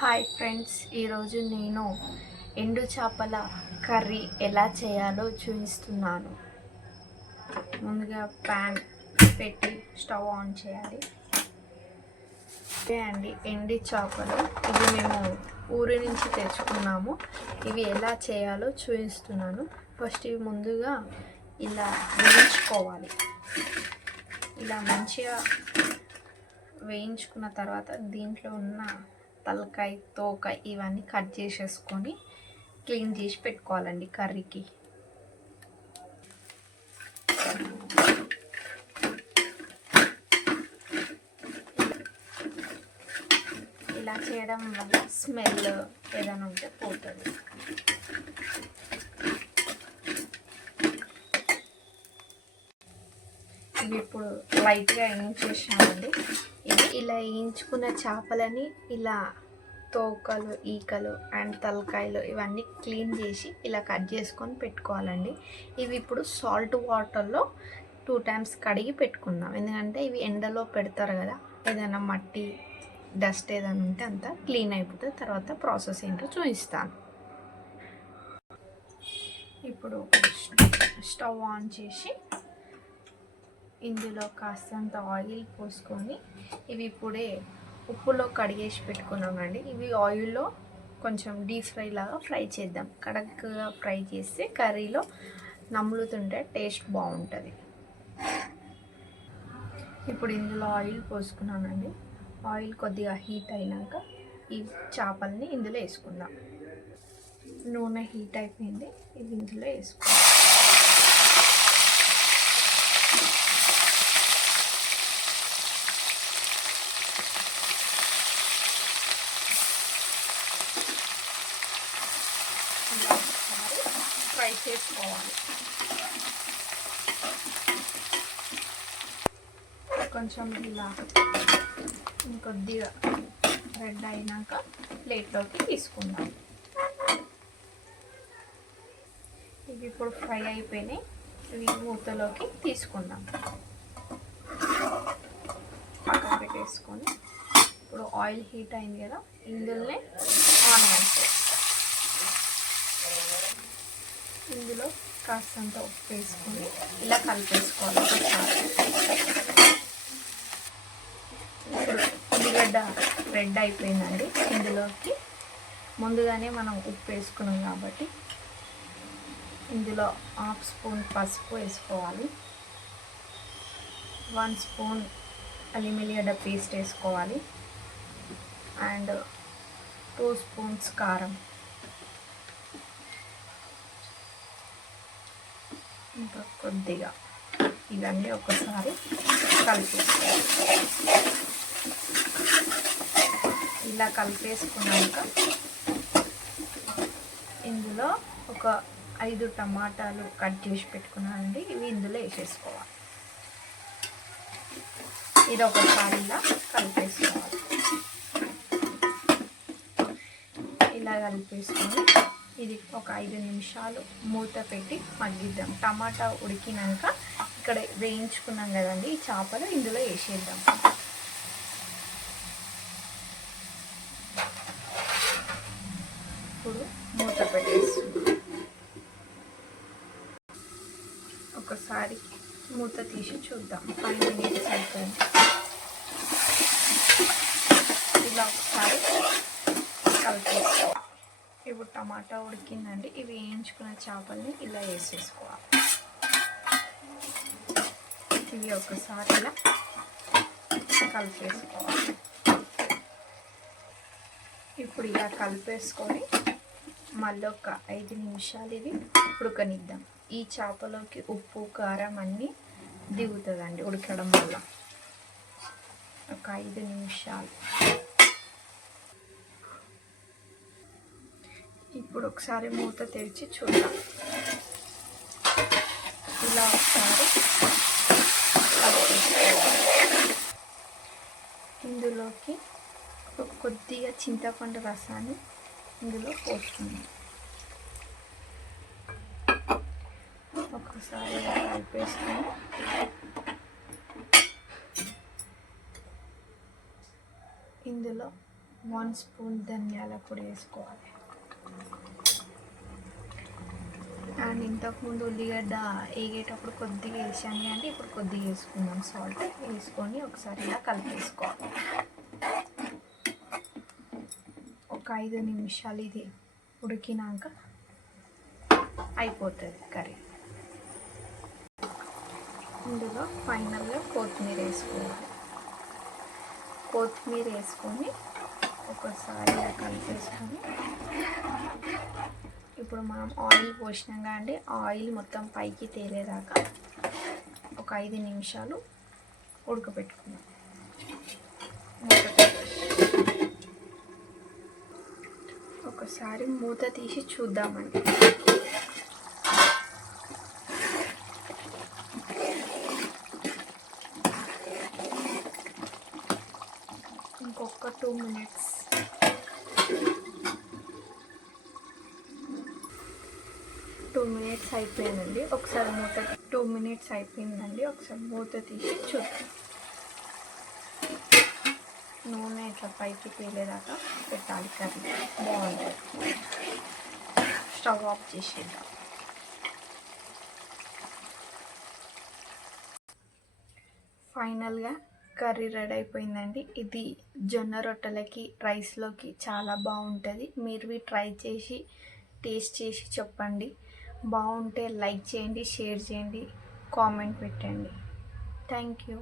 Hi friends, ఈరోజు నేను ఎండు చేపల కర్రీ ఎలా చేయాలో చూపిస్తున్నాను. ముందుగా ప్యాన్ పెట్టి స్టవ్ ఆన్ చేయాలి. అండి ఎండి చేపలు ఇవి మేము ఊరి నుంచి తెచ్చుకున్నాము. ఇవి ఎలా చేయాలో చూపిస్తున్నాను. ఫస్ట్ ఇవి ముందుగా ఇలా వేయించుకోవాలి. ఇలా మంచిగా వేయించుకున్న తర్వాత దీంట్లో ఉన్న తలకాయ, తోక ఇవన్నీ కట్ చేసేసుకొని క్లీన్ చేసి పెట్టుకోవాలండి కర్రీకి. ఇలా చేయడం వల్ల స్మెల్ ఏదైనా ఉంటే పోతుంది. ఇవి ఇప్పుడు లైట్గా వేయించేసామండి. ఇది ఇలా వేయించుకున్న చేపలని ఇలా తోకలు, ఈకలు అండ్ తలకాయలు ఇవన్నీ క్లీన్ చేసి ఇలా కట్ చేసుకొని పెట్టుకోవాలండి. ఇవి ఇప్పుడు సాల్ట్ వాటర్లో 2 times కడిగి పెట్టుకుందాం. ఎందుకంటే ఇవి ఎండలో పెడతారు కదా, ఏదైనా మట్టి డస్ట్ ఏదైనా ఉంటే అంతా క్లీన్ అయిపోతుంది. తర్వాత ప్రాసెస్ ఏంటో చూపిస్తాను. ఇప్పుడు స్టవ్ ఆన్ చేసి ఇందులో కాస్తంత ఆయిల్ పోసుకొని ఇవి ఇప్పుడే ఉప్పులో కడిగేసి పెట్టుకున్నామండి. ఇవి ఆయిల్లో కొంచెం డీప్ ఫ్రై లాగా ఫ్రై చేద్దాం. కడక్గా ఫ్రై చేస్తే కర్రీలో నములుతుంటే టేస్ట్ బాగుంటుంది. ఇప్పుడు ఇందులో ఆయిల్ పోసుకున్నానండి. ఆయిల్ కొద్దిగా హీట్ అయినాక ఈ చేపల్ని ఇందులో వేసుకుందాం. నూనె హీట్ అయిపోయింది, ఇది ఇందులో వేసుకుందాం. ఫ్రై చేసుకోవాలి. కొంచెం ఇలా ఇంకొద్దిగా రెడ్ అయినాక ప్లేట్లోకి తీసుకుందాం. ఇవి ఇప్పుడు ఫ్రై అయిపోయినాయి. ఇవి మూతలోకి తీసుకుందాం. పక్కన పెట్టేసుకొని ఇప్పుడు ఆయిల్ హీట్ అయింది కదా, ఇందులోనే ఆనియన్స్, ఇందులో కాస్తంత ఉప్పు వేసుకొని ఇలా కలిపేసుకోవాలి ఒకసారి. ఇప్పుడు ఉల్లిగడ్డ రెడ్ అయిపోయిందండి. ఇందులోకి ముందుగానే మనం ఉప్పు వేసుకున్నాం కాబట్టి ఇందులో 1/2 స్పూన్ పసుపు వేసుకోవాలి. 1 స్పూన్ అల్లం వెల్లిగడ్డ పేస్ట్ వేసుకోవాలి. అండ్ 2 స్పూన్స్ కారం, ఇంకా కొద్దిగా ఇవన్నీ ఒకసారి కలిపేసుకోవాలి. ఇలా కలిపేసుకున్నాక ఇందులో ఒక 5 టమాటాలు కట్ చేసి పెట్టుకున్నానండి. ఇవి ఇందులో వేసేసుకోవాలి. ఇది ఒకసారి ఇలా కలిపేసుకోవాలి. ఇలా కలిపేసుకొని ఇది ఒక 5 నిమిషాలు మూత పెట్టి మగ్గిద్దాం. టమాటా ఉడికినాక ఇక్కడ వేయించుకున్నాం కదండి, ఈ చేపలు ఇందులో వేసేద్దాం. ఇప్పుడు మూత పెట్టేసి ఒకసారి మూత తీసి చూద్దాం. 5 minutes అయిపోయింది. ఇలా ఒకసారి కలిపేసుకోవాలి. ఇప్పుడు టమాటా ఉడికిందండి. ఇవి వేయించుకున్న చేపల్ని ఇలా వేసేసుకోవాలి. ఇవి ఒకసారి ఇలా కలిపేసుకోవాలి. ఇప్పుడు ఇలా కలిపేసుకొని మళ్ళీ ఒక 5 నిమిషాలు ఇవి ఉడకనిద్దాం. ఈ చేపలోకి ఉప్పు, కారం అన్నీ దిగుతుందండి ఉడకడం వల్ల. ఒక 5 నిమిషాలు. ఇప్పుడు ఒకసారి మూత తెరిచి చూద్దాం. ఇలా ఒకసారి ఇందులోకి కొద్దిగా చింతపండు రసాన్ని ఇందులో పోసుకుందాం. ఒకసారి కలిపేసుకొని ఇందులో 1 స్పూన్ ధనియాల పొడి వేసుకోవాలి. అండ్ ఇంతకుముందు ఉల్లిగడ్డ వేగేటప్పుడు కొద్దిగా వేసాను అంటే ఇప్పుడు కొద్దిగా వేసుకుందాం. సాల్ట్ వేసుకొని ఒకసారి ఇలా కలిపేసుకోవాలి. ఒక 5 నిమిషాలు ఇది ఉడికినాక అయిపోతుంది కర్రీ. ఇందులో ఫైనల్గా కొత్తిమీర వేసుకోవాలి. కొత్తిమీర వేసుకొని ఒకసారి ఇలా కలిపేసుకొని ఇప్పుడు మనం ఆయిల్ పోసినాం కానీ ఆయిల్ మొత్తం పైకి తేలేదాకా ఒక 5 నిమిషాలు ఉడకబెట్టుకుందాం. ఒకసారి మూత తీసి చూద్దామండి. ఇంకొక 2 మినిట్స్. అయిపోయిందండి. ఒకసారి 2 మినిట్స్ అయిపోయిందండి. ఒకసారి మూత తీసి చూద్దాం. నూనె ఇట్లా పైకి తేలేదాకా పెట్టాలి. కర్రీ బాగుంటుంది. స్టవ్ ఆఫ్ చేసేద్దాం. ఫైనల్గా కర్రీ రెడీ అయిపోయిందండి. ఇది జొన్న రొట్టెలకి, రైస్లోకి చాలా బాగుంటుంది. మీరు ట్రై చేసి టేస్ట్ చేసి చెప్పండి. బాగుంటే లైక్ చేయండి, షేర్ చేయండి, కామెంట్ పెట్టండి. Thank you.